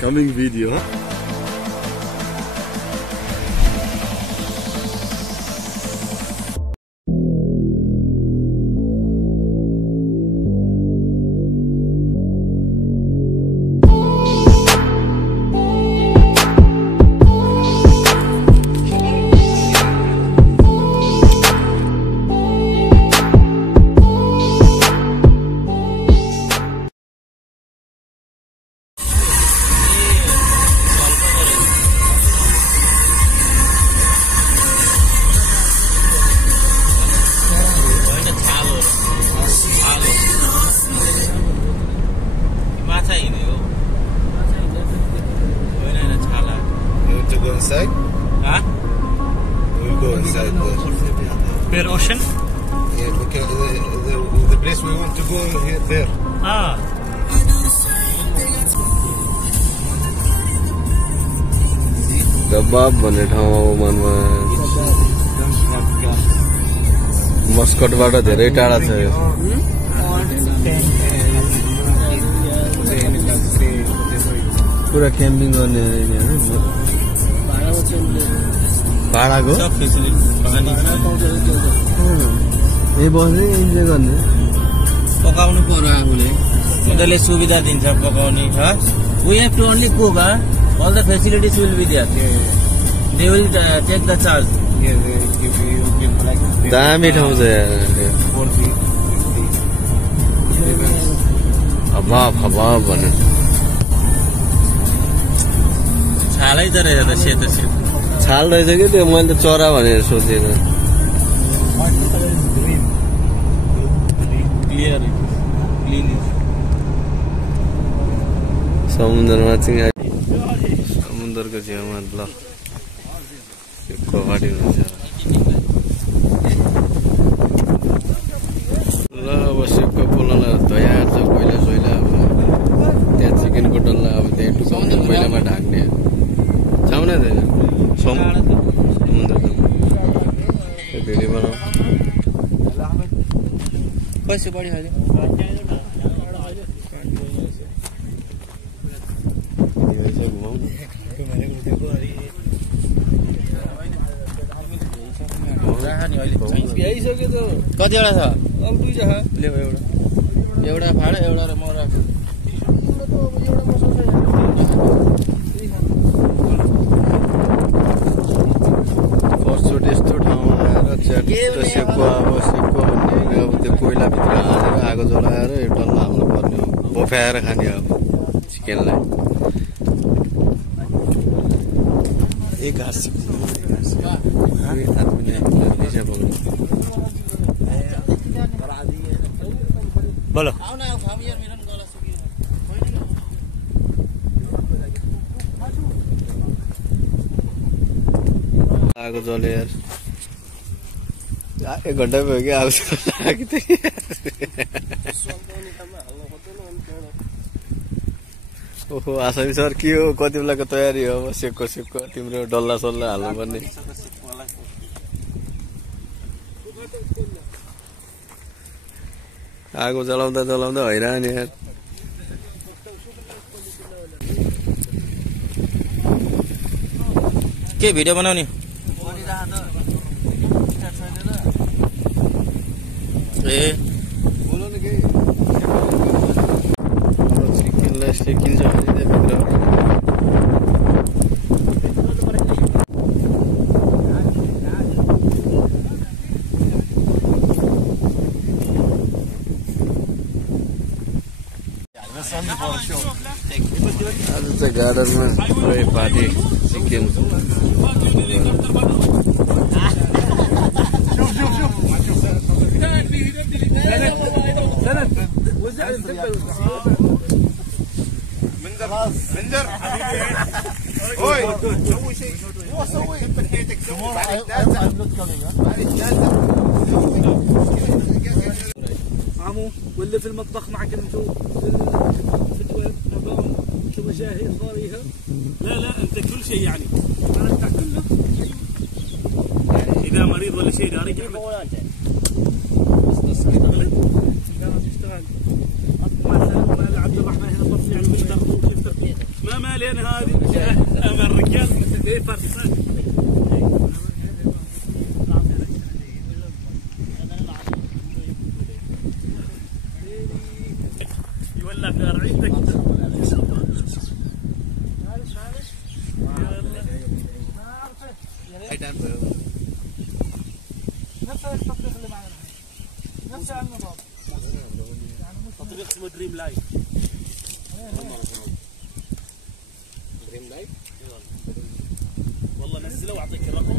Coming video, huh? Go inside? Huh? We'll go inside Per ocean? Yeah, because the place we want to go here, there. Ah. Kebab भन्ने ठाउँमा मनमा मस्कटबाट धेरै टाढा छ यो पुरा क्याम्पिङ गर्ने भाडाको यही बस्ने इन्जोय गर्ने पकाउनु पर्यो आफूले उनीहरूले सुविधा दिन्छ पकाउने we have to only cook all the facilities will be there they will take the charge दामी ठाउँ छ हवा भन्नु छालै त रहेछ त सेतो सेतो छाल रहेछ कि त्यो मैले त चरा भनेर सोचेको क्लियर क्लिन समुद्रमा चाहिँ समुद्रको छेउमा ल कबाडी हुन्छ ल अब सेपको पोलामा तयार छ पहिला अब त्यहाँ चिकनको डल्ला अब त्यहाँ टुकाउँछ पहिलामा ढाक्ने जाउँ न समुद्र भिडियो बनाऊ पैसे बढिहाल्यो कतिवटा छ अब दुईटा छ ल्याऊ एउटा फाड एउटा र म राख्छु फर्स्टचोटि यस्तो ठाउँमा आएर च्याट्टो सेपको भन्ने अब त्यो कोइलाभित्र हालेर आगो जलाएर यो डल्ला हाल्नु पर्ने हो बफ्याएर खाने अब चिकनलाई एक घाँस बोलो आगो जले यार 1 घन्टा भयो कि आगो लाग्यो ओहो आसामी सर के हो कति बेलाको तयारी हो अब सेकको तिम्रो डल्ला सल्ला हाल्नु पर्ने आगो जलाउँदा हैरान यार के भिडियो बनाउने ए बोलो न के चिकनलाई सेकिन्छ भने भित्र आज चाहिँ गार्डनमा पुरै पार्टी चिकन منذر اوي سوي شيء هو سوي انت حياتك سوي عمو واللي في المطبخ معك انتو شو مشاهي صاريها لا انت كل شيء يعني انا افتح كله اذا مريض ولا شيء داري مثلا عبد الرحمن هنا بطلع المشتر ما مالي انا يولع في رعيتك. نفس الموضوع تطبيق اسمه دريم لايف. دريم لايف والله نزله واعطيك الرقم.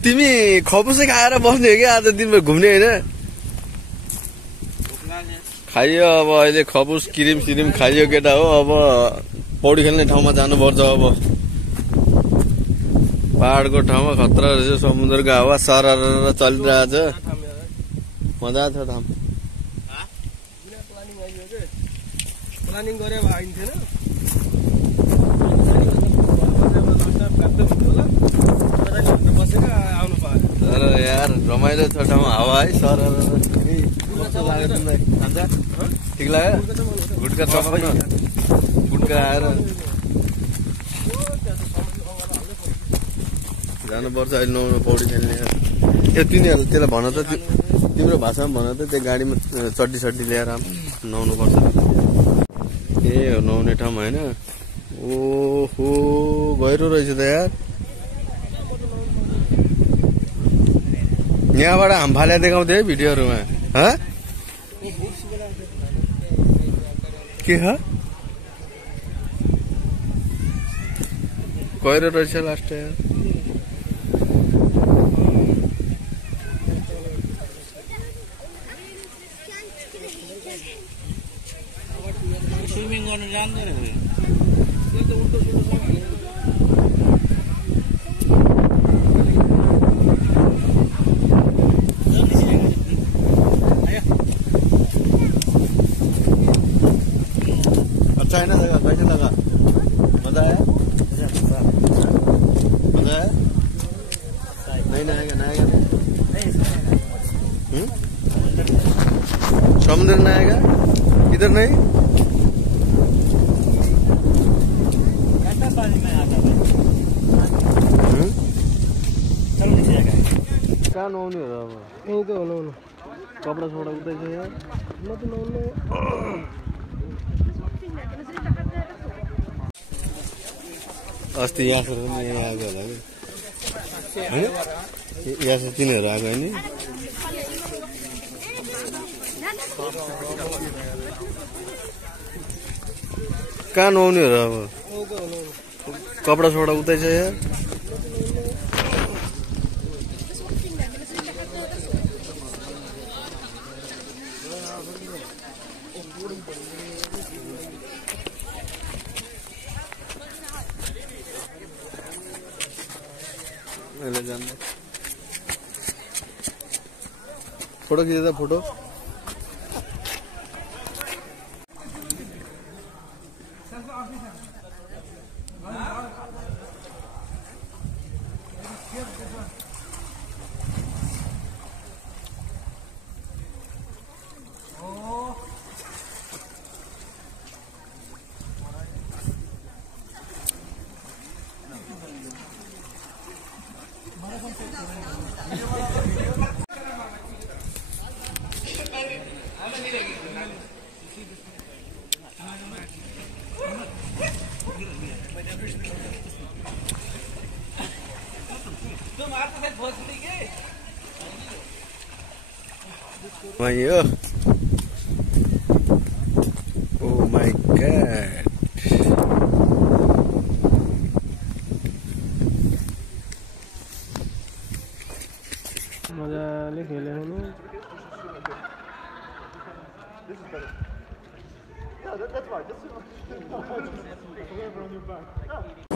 तिमी खपुसै खाएर बस्ने हो कि आज दिनभर घुम्ने होइन? खाइयो अब अहिले खपुस क्रिम सिरिम खाइयो केटा हो। अब पौडी खेल्ने ठाउँमा जानुपर्छ। अब पहाडको ठाउँमा खतरा रहेछ। समुद्रको हावा सरर चलिरहेछ। मजा छ ठाउँ। प्लानिङ गरे भए आइन्थेन। तर यार रमाइलो छ ठाउँ। हावा है सरर। ठिक लाग्यो? गुटका सबै गुटका आएर जानुपर्छ अहिले नुहाउनु पौडी खेल्ने। ए तिनीहरू त्यसलाई भन त, तिम्रो भाषामा भन त, त्यो गाडीमा चड्डी सड्डी ल्याएर नुहाउनु पर्छ। ए हो नुहाउने ठाउँ होइन? ओहो गहिरो रहेछ त यार। यहाँबाट हामफाल्या देखाउँथे है भिडियोहरूमा। के हो गहिरो रहेछ लास्ट यार। स्विमिङ गर्नु जान्दैन रे। अच्छा है ना जगह? कैसे लगा? मजा आया? मजा आया? नहीं नहाएगा? नहाएगा नहीं? समुद्र नहाएगा? इधर नहीं? कहाँ नुहाउने हो र अब? यहीँ त हो नुहाउनु। कपडा छोडा उतै छ यार। म त नुहाउनु। अस्ति यहाँ आएको होला कि यहाँ तिनीहरू आएको होइन? कहाँ नुहाउने हो र अब? कपडा छोडा उतै छ यार। फोटो खिचेदा फोटो। वही हो cat. मजाले खेल्यो भने Yeah, that's right. That's